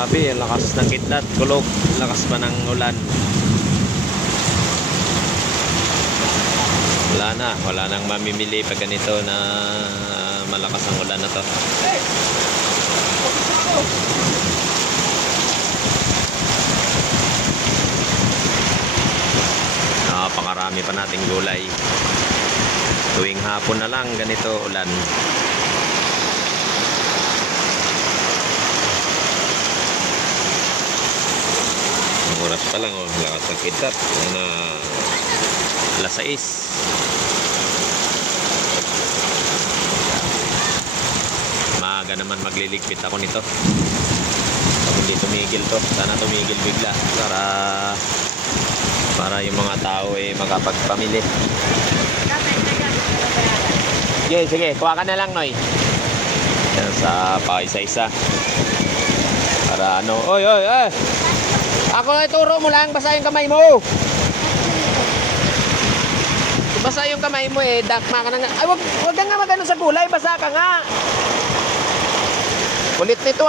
Grabe, ang lakas ng kidlat, kulog, lakas pa ng ulan. Wala nang mamimili pag ganito na malakas ang ulan na to. Napakarami pa nating gulay. Tuwing hapon na lang ganito ulan. Oras pa lang, lakas ng kidlat na alas 6. Maaga naman magliligpit ako nito pag hindi tumigil to. Sana tumigil bigla para yung mga tao makapagpamili. Sige, kuha ka na lang, Noy. Yan, sa paisa-isa para ano. Oy! Ako na ituro mo lang, basa yung kamay mo. Basa yung kamay mo dakma ka na nga. Ay, wag ka nga magano sa gulay, basa ka nga. Kulit nito